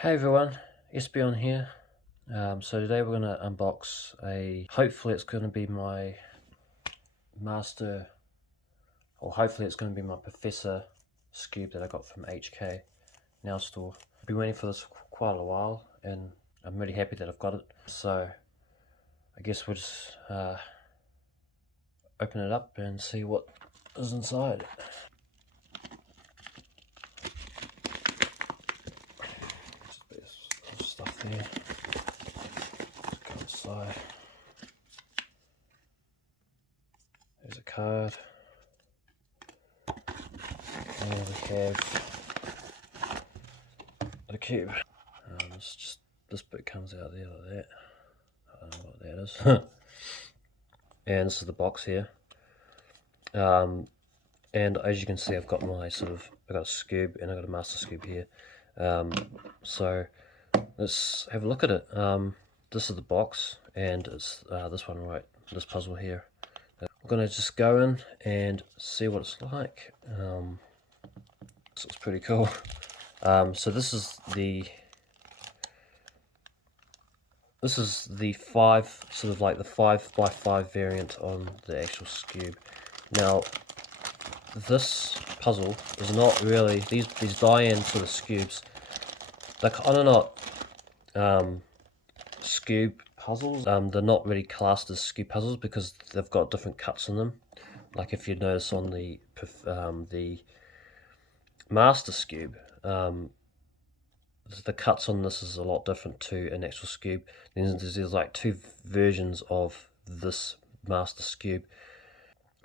Hey everyone, SB here. So today we're going to unbox hopefully it's going to be my master, or hopefully it's going to be my Professor Skewb that I got from HK Now Store. I've been waiting for this for quite a while and I'm really happy that I've got it. So I guess we'll just open it up and see what is inside. Stuff there. Let's go inside. There's a card. And we have the cube. This bit comes out there like that. I don't know what that is. And this is the box here. And as you can see, I've got my I got a Skewb and I got a Master Skewb here. So let's have a look at it. This is the box, and it's this one right, this puzzle here. I'm gonna just go in and see what it's like. This looks pretty cool. So this is the 5, sort of like the 5x5 variant on the actual Skewb. Now, this puzzle is not really these Dayan sort of Skewbs. They're kind of not Skewb puzzles. They're not really classed as Skewb puzzles because they've got different cuts in them. Like if you notice on the Master Skewb, the cuts on this is a lot different to an actual Skewb. There's like 2 versions of this Master Skewb.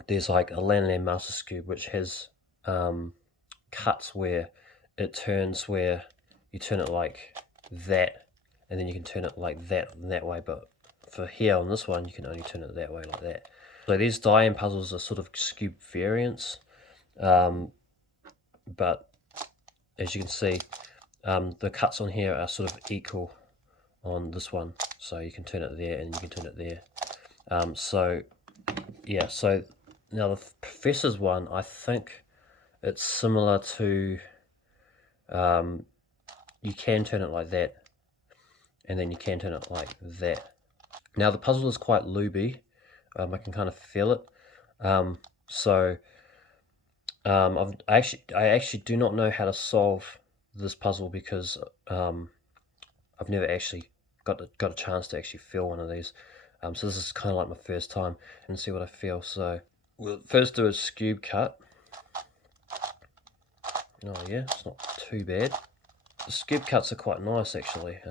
There's like a Land Master Skewb which has cuts where it turns, where you turn it like that and then you can turn it like that way, but for here on this one you can only turn it that way, like that. So these Dayan puzzles are sort of Skewb variants, but as you can see, the cuts on here are sort of equal on this one, so you can turn it there and you can turn it there. So yeah, so now the Professor's one, I think it's similar to, you can turn it like that and then you can turn it like that. Now the puzzle is quite looby. I can kind of feel it. I actually do not know how to solve this puzzle because I've never actually got a chance to actually feel one of these. So this is kind of like my first time and see what I feel. So we'll first do a Skewb cut. Oh yeah, it's not too bad. The Skewb cuts are quite nice actually.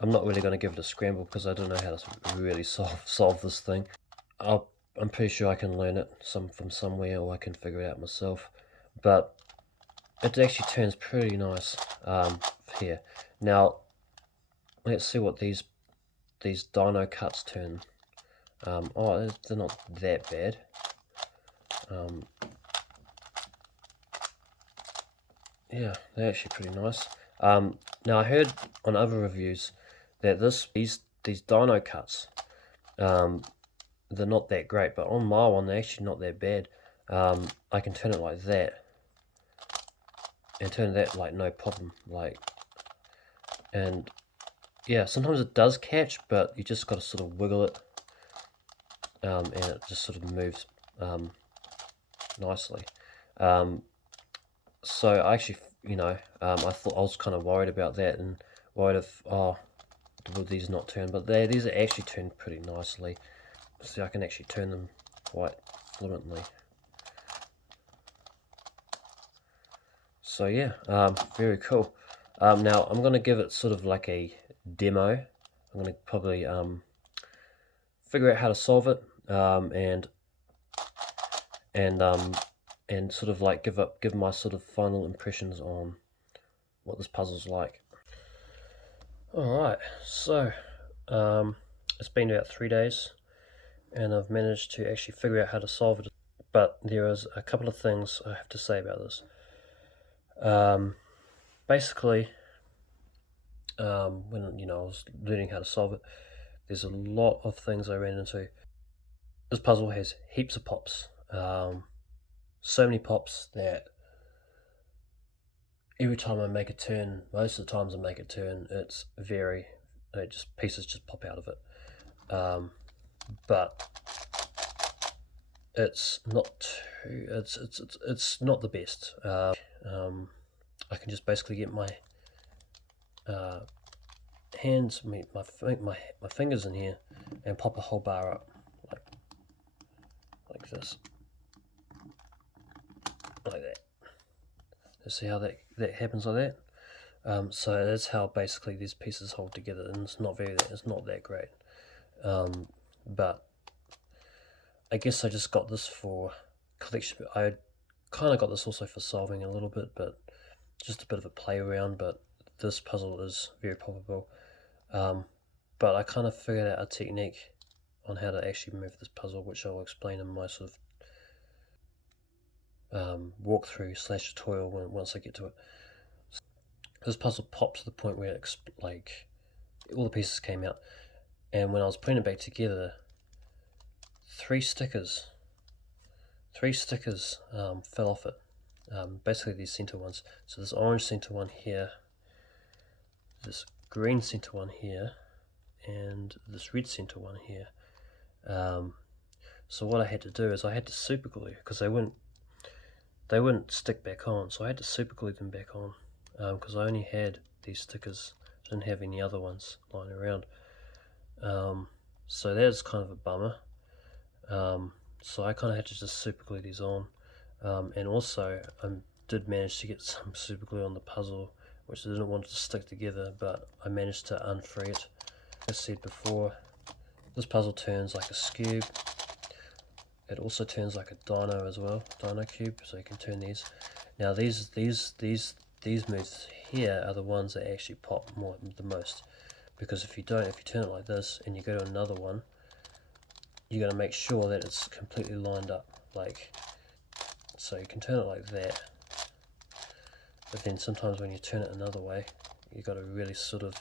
I'm not really going to give it a scramble because I don't know how to really solve this thing. I'm pretty sure I can learn it from somewhere, or I can figure it out myself. But it actually turns pretty nice here. Now let's see what these dino cuts turn. Oh, they're not that bad. Yeah, they're actually pretty nice. Now I heard on other reviews that these dino cuts, they're not that great, but on my one they're actually not that bad. I can turn it like that and turn that like no problem, like, and yeah, sometimes it does catch, but you just got to sort of wiggle it, and it just sort of moves nicely. So I actually, I thought I was kind of worried about that and worried if, oh, will these not turn, but these are actually turned pretty nicely. See, I can actually turn them quite fluently. So yeah, very cool. Now I'm going to give it sort of like a demo. I'm going to probably figure out how to solve it, and sort of like give my sort of final impressions on what this puzzle's like. Alright, so it's been about 3 days and I've managed to actually figure out how to solve it, but there is a couple of things I have to say about this. Basically, when I was learning how to solve it, there's a lot of things I ran into. This puzzle has heaps of pops, so many pops that every time I make a turn, most of the times I make a turn, pieces just pop out of it. But it's not too, it's not the best. I can just basically get my hands, my fingers in here, and pop a whole bar up like this, like that. You see how that happens like that? So that's how basically these pieces hold together, and it's not that great. But I guess I just got this for collection. I kind of got this also for solving a little bit, but just a bit of a play around. But this puzzle is very poppable. But I kind of figured out a technique on how to actually move this puzzle, which I'll explain in my sort of walkthrough / tutorial once I get to it. This puzzle popped to the point where like all the pieces came out, and when I was putting it back together, three stickers fell off it. Basically these center ones. So this orange center one here, this green center one here, and this red center one here. So what I had to do is I had to super glue, because they wouldn't stick back on, so I had to super glue them back on, because I only had these stickers. I didn't have any other ones lying around. So that's kind of a bummer. So I kind of had to just super glue these on, and also I did manage to get some super glue on the puzzle, which I didn't want to stick together, but I managed to unfree it. As I said before, this puzzle turns like a Skewb. It also turns like a Dino as well, Dino cube, so you can turn these. Now these moves here are the ones that actually pop the most, because if you turn it like this and you go to another one, you're going to make sure that it's completely lined up, like so. You can turn it like that, but then sometimes when you turn it another way, you've got to really sort of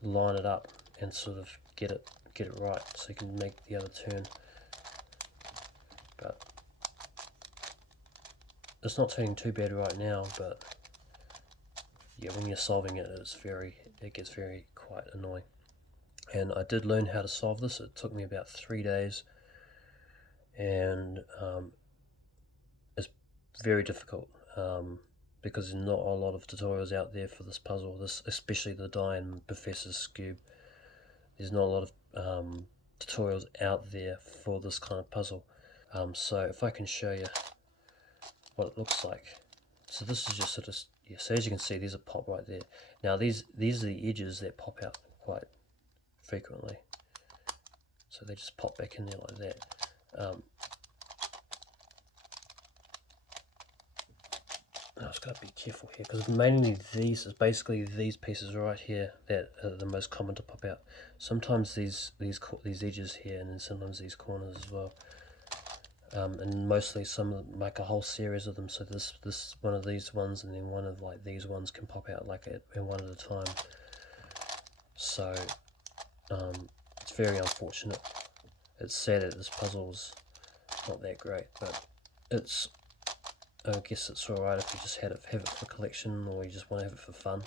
line it up and sort of get it right, so you can make the other turn. But it's not turning too bad right now, but yeah, when you're solving it, it gets quite annoying. And I did learn how to solve this. It took me about 3 days, and it's very difficult, because there's not a lot of tutorials out there for this puzzle, especially the Dayan Professors Skewb. There's not a lot of tutorials out there for this kind of puzzle. So if I can show you what it looks like. So this is just sort of, yeah, so as you can see, there's a pop right there. Now these are the edges that pop out quite frequently. So they just pop back in there like that. I was going to be careful here, because mainly these pieces right here that are the most common to pop out. Sometimes these edges here, and then sometimes these corners as well. And mostly like a whole series of them. So this one of these ones, and then one of like these ones can pop out like one at a time. So it's very unfortunate. It's sad that this puzzle's not that great, but I guess it's alright if you just have it for collection, or you just want to have it for fun.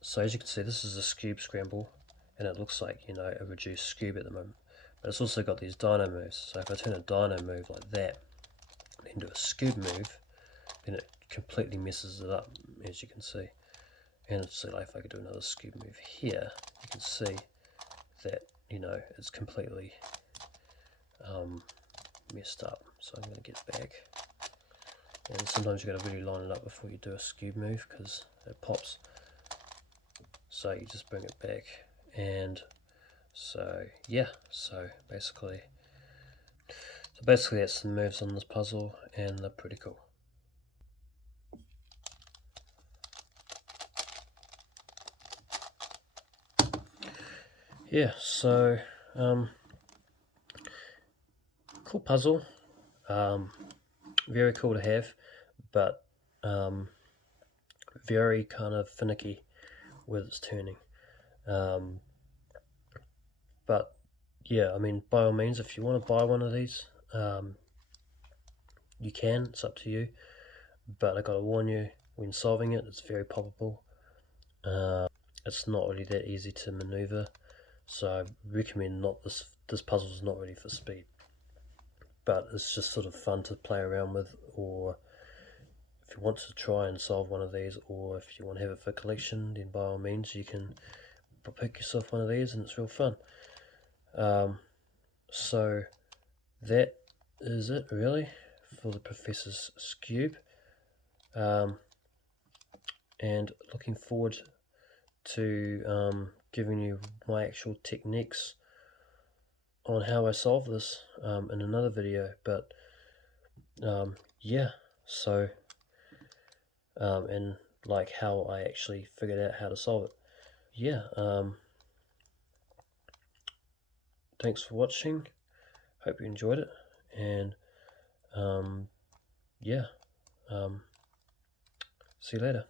So as you can see, this is a Skewb scramble, and it looks like, you know, a reduced Skewb at the moment. But it's also got these Dino moves. So if I turn a Dino move like that into a Skewb move, then it completely messes it up, as you can see. And so like if I could do another Skewb move here, you can see that, you know, it's completely messed up. So I'm going to get back, and sometimes you've got to really line it up before you do a Skewb move, because it pops. So you just bring it back, and so yeah, so basically that's the moves on this puzzle, and they're pretty cool. Yeah, so cool puzzle, very cool to have, but very kind of finicky with its turning. But yeah, I mean, by all means, if you want to buy one of these, you can. It's up to you. but I gotta warn you, when solving it, it's very probable. It's not really that easy to maneuver, so I recommend not this puzzle is not really for speed, but it's just sort of fun to play around with, or if you want to try and solve one of these, or if you want to have it for collection, then by all means you can pick yourself one of these, and it's real fun. So that is it really for the Professors Skewb, and looking forward to giving you my actual techniques on how I solve this in another video. But yeah, so and like how I actually figured out how to solve it. Yeah, thanks for watching, hope you enjoyed it, and yeah, see you later.